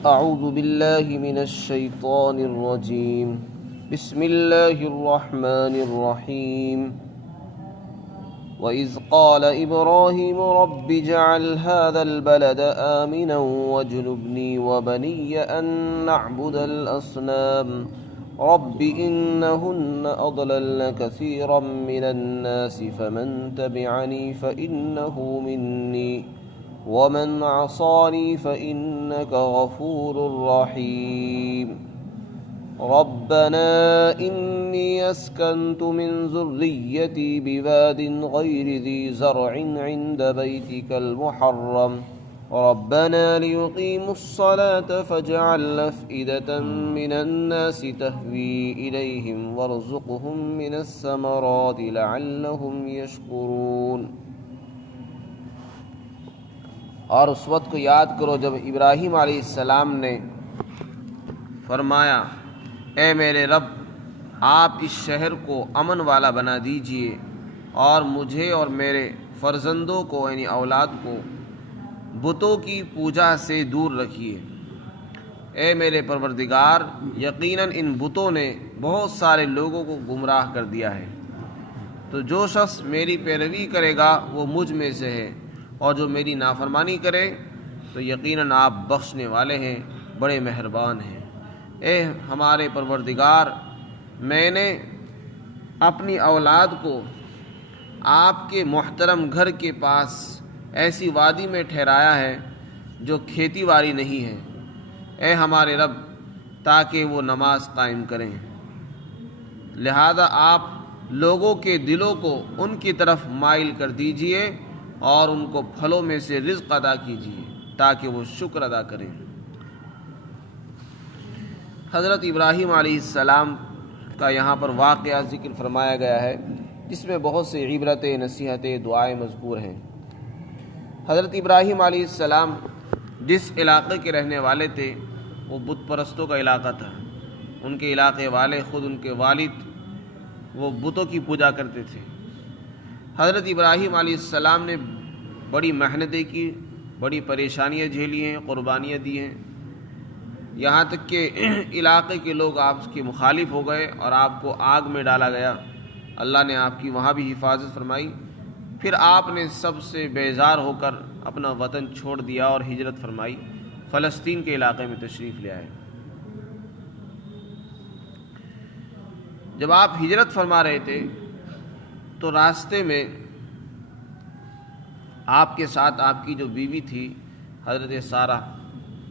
أعوذ بالله من الشيطان الرجيم. بسم الله الرحمن الرحيم. وإذ قال إبراهيم رب اجعل هذا البلد آمنا واجنبني وبني أن نعبد الأصنام رب إنهن أضللن كثيرا من الناس فمن تبعني فإنه مني ومن عصاني فإنك غفور رحيم. ربنا إني أسكنت من ذريتي بواد غير ذي زرع عند بيتك المحرم ربنا ليقيموا الصلاة فاجعل أفئدة من الناس تهوي إليهم وارزقهم من الثمرات لعلهم يشكرون. اور اس وقت کو یاد کرو جب ابراہیم علیہ السلام نے فرمایا اے میرے رب آپ اس شہر کو امن والا بنا دیجئے اور مجھے اور میرے فرزندوں کو یعنی اولاد کو بتوں کی پوجا سے دور رکھیے. اے میرے پروردگار یقیناً ان بتوں نے بہت سارے لوگوں کو گمراہ کر دیا ہے، تو جو شخص میری پیروی کرے گا وہ مجھ میں سے ہے، اور جو میری نافرمانی کرے تو یقیناً آپ بخشنے والے ہیں، بڑے مہربان ہیں. اے ہمارے پروردگار میں نے اپنی اولاد کو آپ کے محترم گھر کے پاس ایسی وادی میں ٹھہرایا ہے جو کھیتی باڑی نہیں ہے، اے ہمارے رب تاکہ وہ نماز قائم کریں، لہذا آپ لوگوں کے دلوں کو ان کی طرف مائل کر دیجئے اور ان کو پھلوں میں سے رزق عطا کیجیے تاکہ وہ شکر ادا کریں. حضرت ابراہیم علیہ السلام کا یہاں پر واقعہ ذکر فرمایا گیا ہے جس میں بہت سے عبرتیں، نصیحتیں، دعائیں مذکور ہیں. حضرت ابراہیم علیہ السلام جس علاقے کے رہنے والے تھے وہ بت پرستوں کا علاقہ تھا. ان کے علاقے والے، خود ان کے والد، وہ بتوں کی پوجا کرتے تھے. حضرت ابراہیم علیہ السلام نے بڑی محنتیں کی، بڑی پریشانیاں جھیلی ہیں، قربانیاں دی ہیں، یہاں تک کہ علاقے کے لوگ آپ کے مخالف ہو گئے اور آپ کو آگ میں ڈالا گیا. اللہ نے آپ کی وہاں بھی حفاظت فرمائی. پھر آپ نے سب سے بیزار ہو کر اپنا وطن چھوڑ دیا اور ہجرت فرمائی، فلسطین کے علاقے میں تشریف لے آئے. جب آپ ہجرت فرما رہے تھے تو راستے میں آپ کے ساتھ آپ کی جو بیوی تھی حضرت سارہ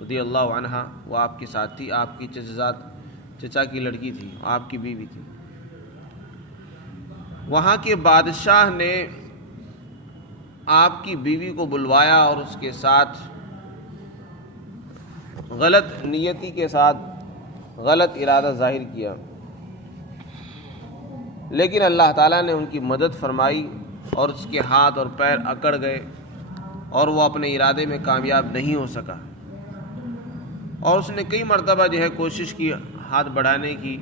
رضی اللہ عنہا، وہ آپ کے ساتھ تھی. آپ کی چچا کی لڑکی تھی، آپ کی بیوی تھی. وہاں کے بادشاہ نے آپ کی بیوی کو بلوایا اور اس کے ساتھ غلط نیتی کے ساتھ غلط ارادہ ظاہر کیا، لیکن اللہ تعالیٰ نے ان کی مدد فرمائی اور اس کے ہاتھ اور پیر اکڑ گئے اور وہ اپنے ارادے میں کامیاب نہیں ہو سکا. اور اس نے کئی مرتبہ کوشش کی ہاتھ بڑھانے کی،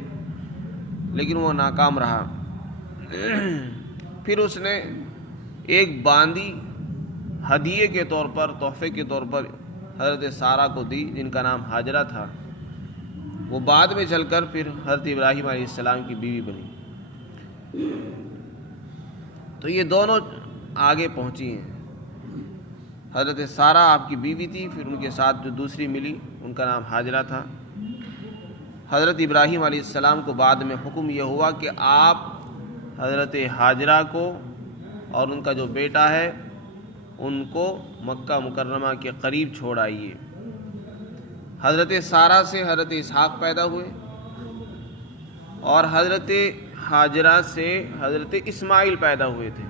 لیکن وہ ناکام رہا. پھر اس نے ایک باندی ہدیے کے طور پر، تحفے کے طور پر حضرت سارہ کو دی، جن کا نام ہاجرہ تھا. وہ بعد میں چل کر پھر حضرت ابراہیم علیہ السلام کی بیوی بنی. تو یہ دونوں آگے پہنچی ہیں. حضرت سارہ آپ کی بیوی تھی، پھر ان کے ساتھ جو دوسری ملی ان کا نام ہاجرہ تھا. حضرت ابراہیم علیہ السلام کو بعد میں حکم یہ ہوا کہ آپ حضرت ہاجرہ کو اور ان کا جو بیٹا ہے ان کو مکہ مکرمہ کے قریب چھوڑ آئیے. حضرت سارہ سے حضرت اسحاق پیدا ہوئے اور حضرت ہاجرہ سے حضرت اسماعیل پیدا ہوئے تھے.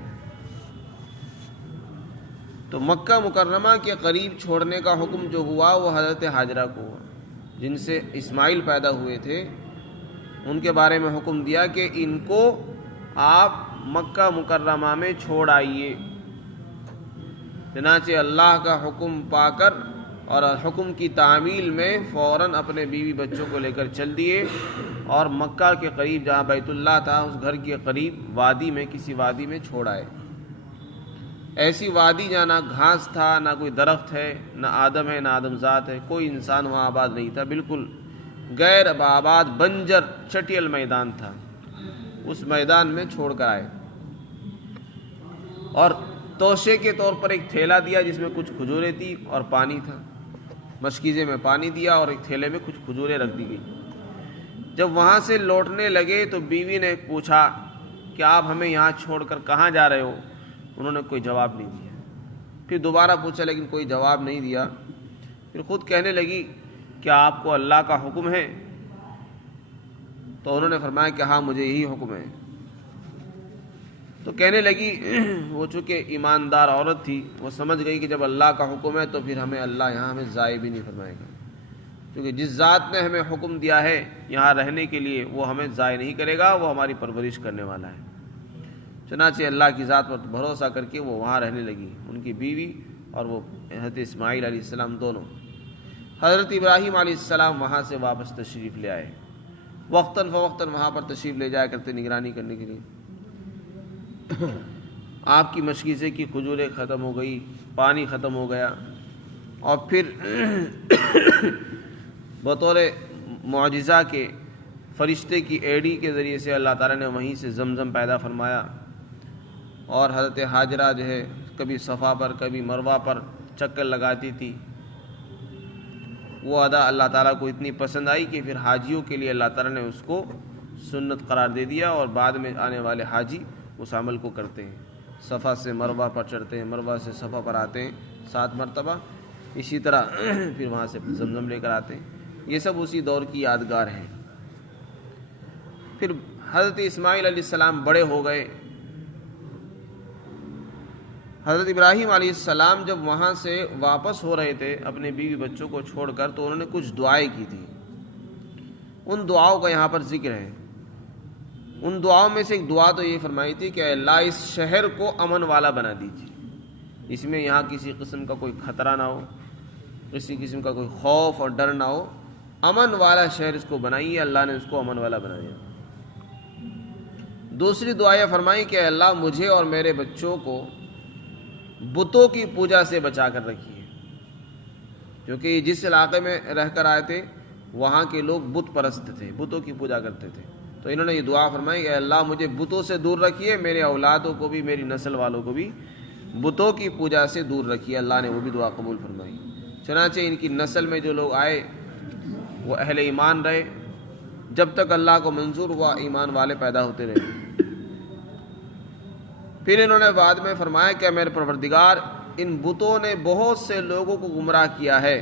تو مکہ مکرمہ کے قریب چھوڑنے کا حکم جو ہوا وہ حضرت ہاجرہ کو ہوا. جن سے اسماعیل پیدا ہوئے تھے ان کے بارے میں حکم دیا کہ ان کو آپ مکہ مکرمہ میں چھوڑ آئیے. چنانچہ اللہ کا حکم پا کر اور حکم کی تعمیل میں فوراً اپنے بیوی بچوں کو لے کر چل دیے اور مکہ کے قریب جہاں بیت اللہ تھا اس گھر کے قریب وادی میں، کسی وادی میں چھوڑ آئے. ایسی وادی جہاں نہ گھاس تھا، نہ کوئی درخت ہے، نہ آدم ہے، نہ آدم ذات ہے، کوئی انسان وہاں آباد نہیں تھا، بالکل غیر آباد بنجر چٹیل میدان تھا۔ اس میدان میں چھوڑ کر آئے اور توشے کے طور پر ایک تھیلا دیا جس میں کچھ کھجوریں تھی اور پانی تھا، مشکیزے میں پانی دیا اور ایک تھیلے میں کچھ کھجوریں رکھ دی گئی۔ جب وہاں سے لوٹنے لگے تو بیوی نے پوچھا کہ آپ ہمیں یہاں چھوڑ کر کہاں جا رہے ہو؟ انہوں نے کوئی جواب نہیں دیا۔ پھر دوبارہ پوچھا لیکن کوئی جواب نہیں دیا۔ پھر خود کہنے لگی کیا آپ کو اللہ کا حکم ہے؟ تو انہوں نے فرمایا کہ ہاں مجھے یہی حکم ہے۔ تو کہنے لگی، وہ چونکہ ایماندار عورت تھی، وہ سمجھ گئی کہ جب اللہ کا حکم ہے تو پھر اللہ یہاں ہمیں ضائع بھی نہیں فرمائے گا، کیونکہ جس ذات نے ہمیں حکم دیا ہے یہاں رہنے کے لیے وہ ہمیں ضائع نہیں کرے گا، وہ ہماری پرورش کرنے والا ہے۔ چنانچہ اللہ کی ذات پر بھروسہ کر کے وہ وہاں رہنے لگی، ان کی بیوی اور وہ حضرت اسماعیل علیہ السلام دونوں۔ حضرت ابراہیم علیہ السلام وہاں سے واپس تشریف لے آئے، وقتاً فوقتاً وہاں پر تشریف لے جایا کرتے نگرانی کرنے کے لیے۔ آپ کی مشکیزے کی کھجوریں ختم ہو گئی، پانی ختم ہو گیا، اور پھر بطور معجزہ کے فرشتے کی ایڑی کے ذریعے سے اللہ تعالیٰ نے وہیں سے زمزم پیدا فرمایا، اور حضرت ہاجرہ جو ہے کبھی صفا پر کبھی مروہ پر چکر لگاتی تھی۔ وہ ادا اللہ تعالیٰ کو اتنی پسند آئی کہ پھر حاجیوں کے لیے اللہ تعالیٰ نے اس کو سنت قرار دے دیا، اور بعد میں آنے والے حاجی اس عمل کو کرتے ہیں، صفا سے مروہ پر چڑھتے ہیں، مروہ سے صفا پر آتے ہیں 7 مرتبہ، اسی طرح پھر وہاں سے زمزم لے کر آتے ہیں۔ یہ سب اسی دور کی یادگار ہیں۔ پھر حضرت اسماعیل علیہ السلام بڑے ہو گئے۔ حضرت ابراہیم علیہ السلام جب وہاں سے واپس ہو رہے تھے اپنے بیوی بچوں کو چھوڑ کر، تو انہوں نے کچھ دعائیں کی تھی، ان دعاؤں کا یہاں پر ذکر ہے۔ ان دعاؤں میں سے ایک دعا تو یہ فرمائی تھی کہ اللہ اس شہر کو امن والا بنا دیجیے، اس میں یہاں کسی قسم کا کوئی خطرہ نہ ہو، کسی قسم کا کوئی خوف اور ڈر نہ ہو، امن والا شہر اس کو بنائیے۔ اللہ نے اس کو امن والا بنا دیا۔ دوسری دعا یہ فرمائی کہ اللہ مجھے اور میرے بچوں کو بتوں کی پوجا سے بچا کر رکھیے، کیونکہ جس علاقے میں رہ کر آئے تھے وہاں کے لوگ بت پرست تھے، بتوں کی پوجا کرتے تھے، تو انہوں نے یہ دعا فرمائی کہ اللہ مجھے بتوں سے دور رکھیے، میرے اولادوں کو بھی، میری نسل والوں کو بھی بتوں کی پوجا سے دور رکھیے۔ اللہ نے وہ بھی دعا قبول فرمائی۔ چنانچہ ان کی نسل میں جو لوگ آئے وہ اہل ایمان رہے، جب تک اللہ کو منظور ہوا ایمان والے پیدا ہوتے رہے۔ پھر انہوں نے بعد میں فرمایا کہ میرے پروردگار، ان بتوں نے بہت سے لوگوں کو گمراہ کیا ہے،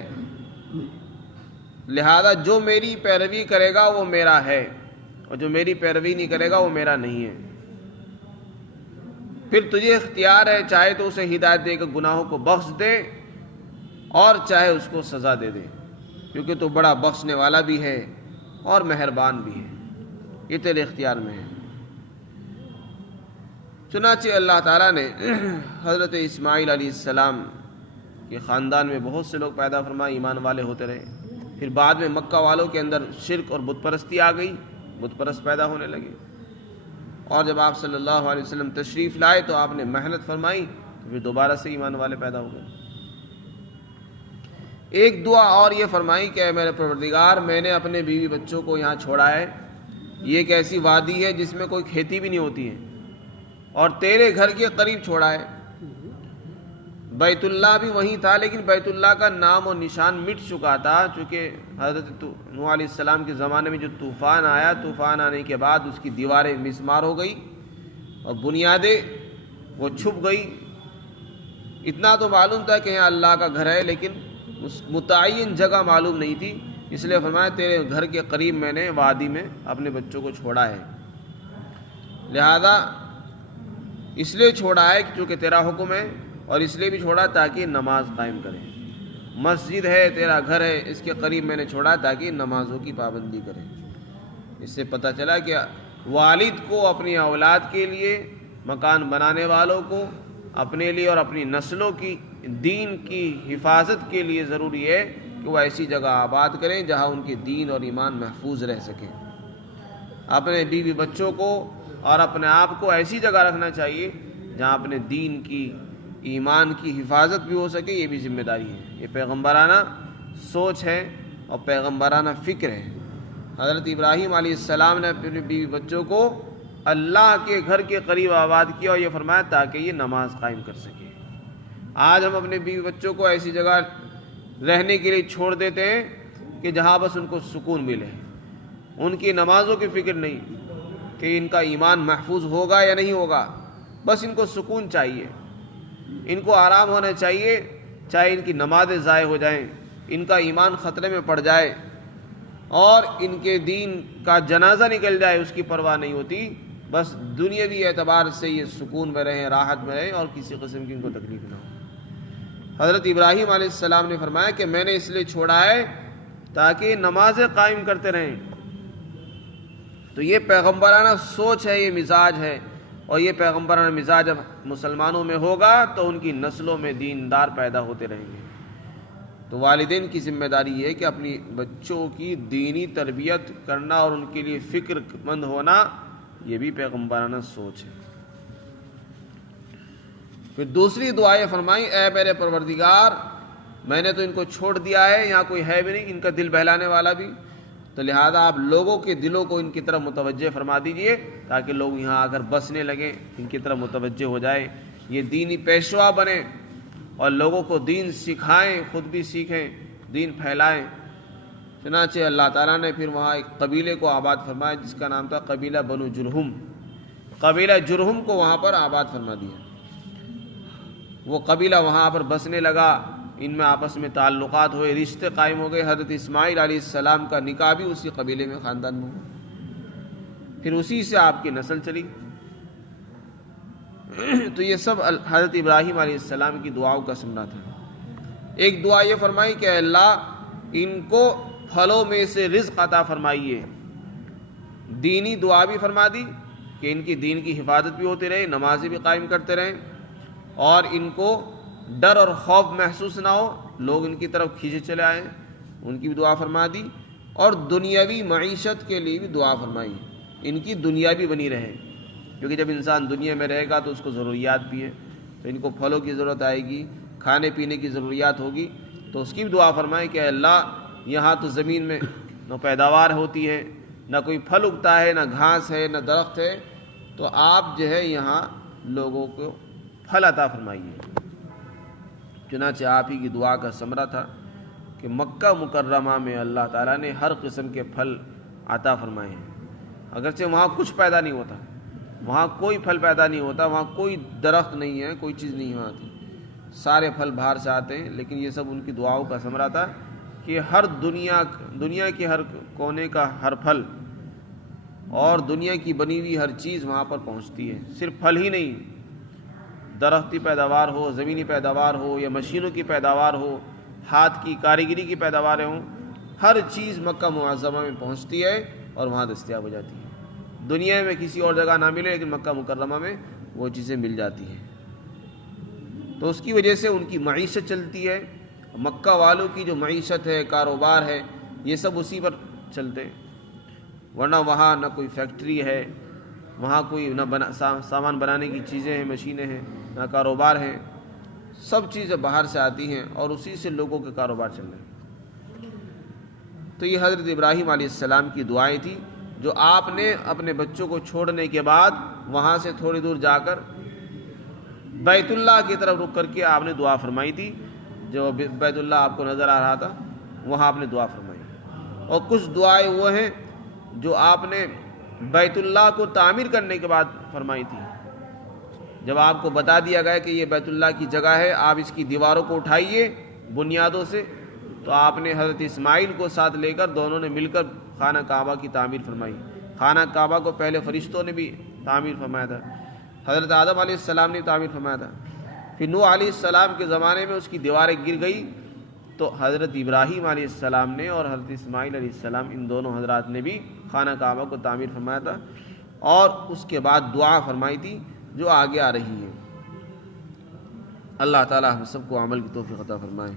لہذا جو میری پیروی کرے گا وہ میرا ہے، اور جو میری پیروی نہیں کرے گا وہ میرا نہیں ہے۔ پھر تجھے اختیار ہے، چاہے تو اسے ہدایت دے کر گناہوں کو بخش دے اور چاہے اس کو سزا دے دے، کیونکہ تو بڑا بخشنے والا بھی ہے اور مہربان بھی ہے، یہ تیرے اختیار میں ہے۔ چنانچہ اللہ تعالیٰ نے حضرت اسماعیل علیہ السلام کے خاندان میں بہت سے لوگ پیدا فرمائے، ایمان والے ہوتے رہے۔ پھر بعد میں مکہ والوں کے اندر شرک اور بت پرستی آ گئی، بت پرست پیدا ہونے لگے، اور جب آپ صلی اللہ علیہ وسلم تشریف لائے تو آپ نے محنت فرمائی، تو پھر دوبارہ سے ایمان والے پیدا ہو گئے۔ ایک دعا اور یہ فرمائی کہ اے میرے پروردگار، میں نے اپنے بیوی بچوں کو یہاں چھوڑا ہے، یہ ایک ایسی وادی ہے جس میں کوئی کھیتی بھی نہیں ہوتی ہے، اور تیرے گھر کے قریب چھوڑا ہے۔ بیت اللہ بھی وہیں تھا، لیکن بیت اللہ کا نام و نشان مٹ چکا تھا، چونکہ حضرت نوح علیہ السلام کے زمانے میں جو طوفان آیا، طوفان آنے کے بعد اس کی دیواریں مسمار ہو گئی اور بنیادیں وہ چھپ گئی۔ اتنا تو معلوم تھا کہ یہاں اللہ کا گھر ہے، لیکن اس متعین جگہ معلوم نہیں تھی، اس لیے فرمایا تیرے گھر کے قریب میں نے وادی میں اپنے بچوں کو چھوڑا ہے، لہذا اس لیے چھوڑا ہے کیونکہ تیرا حکم ہے، اور اس لیے بھی چھوڑا تاکہ نماز قائم کرے۔ مسجد ہے، تیرا گھر ہے، اس کے قریب میں نے چھوڑا تاکہ نمازوں کی پابندی کرے۔ اس سے پتہ چلا کہ والد کو اپنی اولاد کے لیے، مکان بنانے والوں کو اپنے لیے اور اپنی نسلوں کی دین کی حفاظت کے لیے ضروری ہے کہ وہ ایسی جگہ آباد کریں جہاں ان کے دین اور ایمان محفوظ رہ سکے۔ اپنے بیوی بچوں کو اور اپنے آپ کو ایسی جگہ رکھنا چاہیے جہاں اپنے دین کی، ایمان کی حفاظت بھی ہو سکے، یہ بھی ذمہ داری ہے۔ یہ پیغمبرانہ سوچ ہے اور پیغمبرانہ فکر ہے۔ حضرت ابراہیم علیہ السلام نے اپنے بیوی بچوں کو اللہ کے گھر کے قریب آباد کیا اور یہ فرمایا تاکہ یہ نماز قائم کر سکے۔ آج ہم اپنے بیوی بچوں کو ایسی جگہ رہنے کے لیے چھوڑ دیتے ہیں کہ جہاں بس ان کو سکون ملے، ان کی نمازوں کی فکر نہیں کہ ان کا ایمان محفوظ ہوگا یا نہیں ہوگا، بس ان کو سکون چاہیے، ان کو آرام ہونا چاہیے، چاہے ان کی نمازیں ضائع ہو جائیں، ان کا ایمان خطرے میں پڑ جائے اور ان کے دین کا جنازہ نکل جائے، اس کی پرواہ نہیں ہوتی، بس دنیاوی اعتبار سے یہ سکون میں رہیں، راحت میں رہیں اور کسی قسم کی ان کو تکلیف نہ ہو۔ حضرت ابراہیم علیہ السلام نے فرمایا کہ میں نے اس لیے چھوڑا ہے تاکہ نمازیں قائم کرتے رہیں۔ تو یہ پیغمبرانہ سوچ ہے، یہ مزاج ہے، اور یہ پیغمبرانہ مزاج جب مسلمانوں میں ہوگا تو ان کی نسلوں میں دیندار پیدا ہوتے رہیں گے۔ تو والدین کی ذمہ داری یہ ہے کہ اپنی بچوں کی دینی تربیت کرنا اور ان کے لیے فکر مند ہونا، یہ بھی پیغمبرانہ سوچ ہے۔ پھر دوسری دعائیں فرمائیں، اے میرے پروردگار میں نے تو ان کو چھوڑ دیا ہے، یہاں کوئی ہے بھی نہیں ان کا دل بہلانے والا بھی، تو لہذا آپ لوگوں کے دلوں کو ان کی طرف متوجہ فرما دیجئے تاکہ لوگ یہاں آ کر بسنے لگیں، ان کی طرف متوجہ ہو جائیں، یہ دینی پیشوا بنیں اور لوگوں کو دین سکھائیں، خود بھی سیکھیں، دین پھیلائیں۔ چنانچہ اللہ تعالیٰ نے پھر وہاں ایک قبیلے کو آباد فرمایا جس کا نام تھا قبیلہ بنو جرہم، قبیلہ جرہم کو وہاں پر آباد فرما دیا۔ وہ قبیلہ وہاں پر بسنے لگا، ان میں آپس میں تعلقات ہوئے، رشتے قائم ہو گئے۔ حضرت اسماعیل علیہ السلام کا نکاح بھی اسی قبیلے میں، خاندان میں ہوا، پھر اسی سے آپ کی نسل چلی۔ تو یہ سب حضرت ابراہیم علیہ السلام کی دعاؤں کا ثمرہ تھا۔ ایک دعا یہ فرمائی کہ اے اللہ ان کو پھلوں میں سے رزق عطا فرمائیے، دینی دعا بھی فرما دی کہ ان کی دین کی حفاظت بھی ہوتی رہے، نمازیں بھی قائم کرتے رہیں اور ان کو ڈر اور خوف محسوس نہ ہو، لوگ ان کی طرف کھینچے چلے آئیں، ان کی بھی دعا فرما دی، اور دنیاوی معیشت کے لیے بھی دعا فرمائی، ان کی دنیا بھی بنی رہے، کیونکہ جب انسان دنیا میں رہے گا تو اس کو ضروریات بھی ہے، تو ان کو پھلوں کی ضرورت آئے گی، کھانے پینے کی ضروریات ہوگی، تو اس کی بھی دعا فرمائیں کہ اللہ یہاں تو زمین میں نہ پیداوار ہوتی ہے، نہ کوئی پھل اگتا ہے، نہ گھاس ہے، نہ درخت ہے، تو آپ جو ہے یہاں لوگوں کو پھل عطا فرمائیے۔ چنانچہ آپ ہی کی دعا کا ثمرہ تھا کہ مکہ مکرمہ میں اللہ تعالیٰ نے ہر قسم کے پھل عطا فرمائے ہیں، اگرچہ وہاں کچھ پیدا نہیں ہوتا، وہاں کوئی پھل پیدا نہیں ہوتا، وہاں کوئی درخت نہیں ہے، کوئی چیز نہیں آتی، سارے پھل باہر سے آتے ہیں، لیکن یہ سب ان کی دعاؤں کا ثمرہ تھا کہ ہر دنیا کے ہر کونے کا ہر پھل اور دنیا کی بنی ہوئی ہر چیز وہاں پر پہنچتی ہے۔ صرف پھل ہی نہیں، درختی پیداوار ہو، زمینی پیداوار ہو یا مشینوں کی پیداوار ہو، ہاتھ کی کاریگری کی پیداواریں ہوں، ہر چیز مکہ معظمہ میں پہنچتی ہے اور وہاں دستیاب ہو جاتی ہے۔ دنیا میں کسی اور جگہ نہ ملے لیکن مکہ مکرمہ میں وہ چیزیں مل جاتی ہیں، تو اس کی وجہ سے ان کی معیشت چلتی ہے۔ مکہ والوں کی جو معیشت ہے، کاروبار ہے، یہ سب اسی پر چلتے ہیں، ورنہ وہاں نہ کوئی فیکٹری ہے، وہاں کوئی نہ سامان بنانے کی چیزیں ہیں، مشینیں ہیں، نہ کاروبار ہیں، سب چیزیں باہر سے آتی ہیں اور اسی سے لوگوں کے کاروبار چل رہے ہیں۔ تو یہ حضرت ابراہیم علیہ السلام کی دعائیں تھیں جو آپ نے اپنے بچوں کو چھوڑنے کے بعد وہاں سے تھوڑی دور جا کر بیت اللہ کی طرف رک کر کے آپ نے دعا فرمائی تھی۔ جو بیت اللہ آپ کو نظر آ رہا تھا وہاں آپ نے دعا فرمائی، اور کچھ دعائیں وہ ہیں جو آپ نے بیت اللہ کو تعمیر کرنے کے بعد فرمائی تھی۔ جب آپ کو بتا دیا گیا کہ یہ بیت اللہ کی جگہ ہے، آپ اس کی دیواروں کو اٹھائیے بنیادوں سے، تو آپ نے حضرت اسماعیل کو ساتھ لے کر دونوں نے مل کر خانہ کعبہ کی تعمیر فرمائی۔ خانہ کعبہ کو پہلے فرشتوں نے بھی تعمیر فرمایا تھا، حضرت آدم علیہ السلام نے تعمیر فرمایا تھا، پھر نوح علیہ السلام کے زمانے میں اس کی دیواریں گر گئی تو حضرت ابراہیم علیہ السلام نے اور حضرت اسماعیل علیہ السلام ان دونوں حضرات نے بھی خانہ کعبہ کو تعمیر فرمایا تھا، اور اس کے بعد دعا فرمائی تھی جو آگے آ رہی ہے۔ اللہ تعالی ہم سب کو عمل کی توفیق عطا فرمائے۔